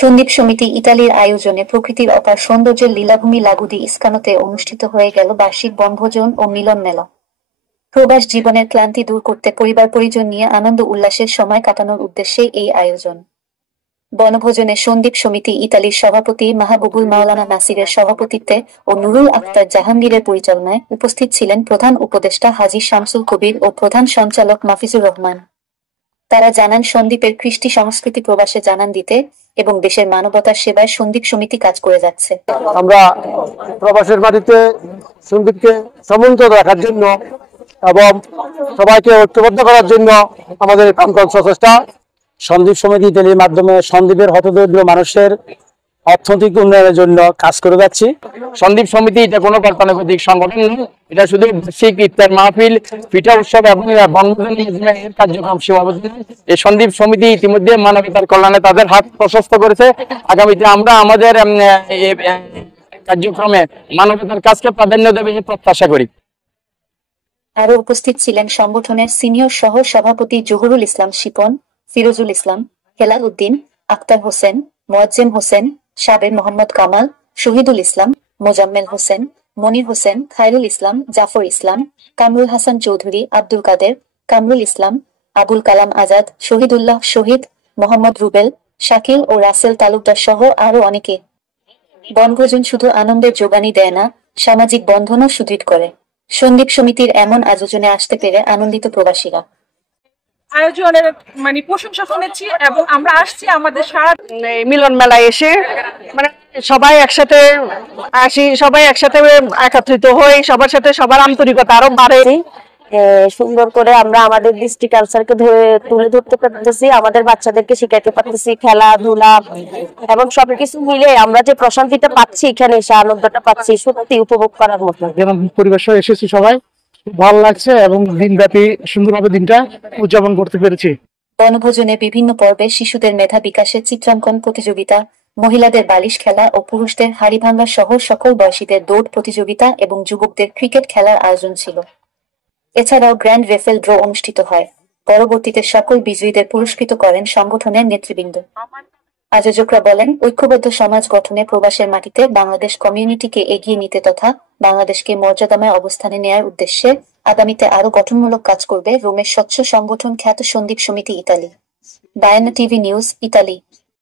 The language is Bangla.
সন্দীপ সমিতি ইতালির আয়োজনে প্রকৃতির অপার সৌন্দর্যের লীলাভূমি লাগুদি ইস্কানোতে অনুষ্ঠিত হয়ে গেল বার্ষিক বনভোজন ও মিলন মেলা। প্রবাস জীবনের ক্লান্তি দূর করতে পরিবার পরিজন নিয়ে আনন্দ উল্লাসের সময় কাটানোর উদ্দেশ্যে এই আয়োজন। বনভোজনে সন্দীপ সমিতি ইতালির সভাপতি মাহবুবুল মাওলানা নাসিরের সভাপতিত্বে ও নুরুল আক্তার জাহাঙ্গীরের পরিচালনায় উপস্থিত ছিলেন প্রধান উপদেষ্টা হাজী শামসুল কবির ও প্রধান সঞ্চালক মাফিজুর রহমান। তারা জানান, সন্দ্বীপের কৃষ্টি সংস্কৃতি প্রবাসে জানান দিতে এবং দেশের মানবতার সেবায় সন্দীপ সমিতি কাজ করে যাচ্ছে। আমরা প্রবাসের মাটিতে সন্দীপকে সমুন্নত রাখার জন্য এবং সবাইকে ঐক্যবদ্ধ করার জন্য আমাদের প্রাণপণ প্রচেষ্টা। সন্দীপ সমিতি ইতালির মাধ্যমে সন্দ্বীপের হতদরিদ্র মানুষের অর্থনৈতিক উন্নয়নের জন্য কাজ করে যাচ্ছি। সন্দীপ সমিতি এটা কোনো গতানুগতিক সংগঠন নয়, এটা শুধু বার্ষিক ইফতার মাহফিল, পিঠা উৎসব এবং বনভোজনের কার্যক্রম সীমাবদ্ধ। এই সন্দীপ সমিতি ইতিমধ্যে মানবতার কল্যাণে তাদের হাত প্রশস্ত করেছে। আগামীতে আমরা আমাদের কার্যক্রমে মানবতার কাজকে প্রাধান্য দেবে প্রত্যাশা করি। আরো উপস্থিত ছিলেন সংগঠনের সিনিয়র সহ সভাপতি জহুরুল ইসলাম শিপন, ফিরোজুল ইসলাম, হেলাল উদ্দিন, আক্তার হোসেন, মোয়াজ্জেম হোসেন, সাবের মোহাম্মদ কামাল, শহীদুল ইসলাম, মোজাম্মেল হোসেন, মনির হোসেন, খায়রুল ইসলাম, জাফর ইসলাম, কামরুল হাসান চৌধুরী, আব্দুল কাদের, কামরুল ইসলাম, আবুল কালাম আজাদ, শহীদুল্লাহ শহীদ, মোহাম্মদ রুবেল, শাকিল ও রাসেল তালুকদার সহ আরো অনেকে। বনভোজন শুধু আনন্দের যোগানই দেয় না, সামাজিক বন্ধনও সুদৃঢ় করে। সন্দীপ সমিতির এমন আয়োজনে আসতে পেরে আনন্দিত প্রবাসীরা। আয়োজনের প্রশংসা শুনেছি এবং আমরা আসছি আমাদের সারা মিলন মেলায় এসে সবাই একসাথে আসি, সবাই একসাথে একত্রিত হই, সবার সাথে সবার আন্তরিকতা আরো বাড়ে। সুন্দর করে আমরা আমাদের দৃষ্টি কালচারকে তুলে ধরতে পারতেছি, আমাদের বাচ্চাদেরকে শিখাইতে পারতেছি খেলাধুলা এবং সবকিছু মিলে আমরা যে প্রশান্তিটা পাচ্ছি, এখানে এসে আনন্দটা পাচ্ছি, সত্যি উপভোগ করার মতো। পরিবেশ এসেছি, সবাই ভালো লাগছে এবং দিনব্যাপী সুন্দরভাবে দিনটা উদযাপন করতে পেরেছি। বনভোজনে বিভিন্ন পর্বে শিশুদের মেধা বিকাশের চিত্রাঙ্কন প্রতিযোগিতা, মহিলাদের বালিশ খেলা ও পুরুষদের হাড়ি ভাঙ্গা সহ সকল বয়সীদের দৌড় প্রতিযোগিতা এবং যুবকদের ক্রিকেট খেলার আয়োজন ছিল। এছাড়াও গ্র্যান্ড রেফেল ড্র অনুষ্ঠিত হয়। পরবর্তীতে সকল বিজয়ীদের পুরস্কৃত করেন সংগঠনের নেতৃবৃন্দ। আয়োজকরা বলেন, ঐক্যবদ্ধ সমাজ গঠনে প্রবাসের মাটিতে বাংলাদেশ কমিউনিটিকে এগিয়ে নিতে তথা বাংলাদেশকে মর্যাদাময় অবস্থানে নেয়ার উদ্দেশ্যে আগামীতে আরো গঠনমূলক কাজ করবে রোমের স্বচ্ছ সংগঠন খ্যাত সন্দীপ সমিতি Italy. Diana TV news, Italy.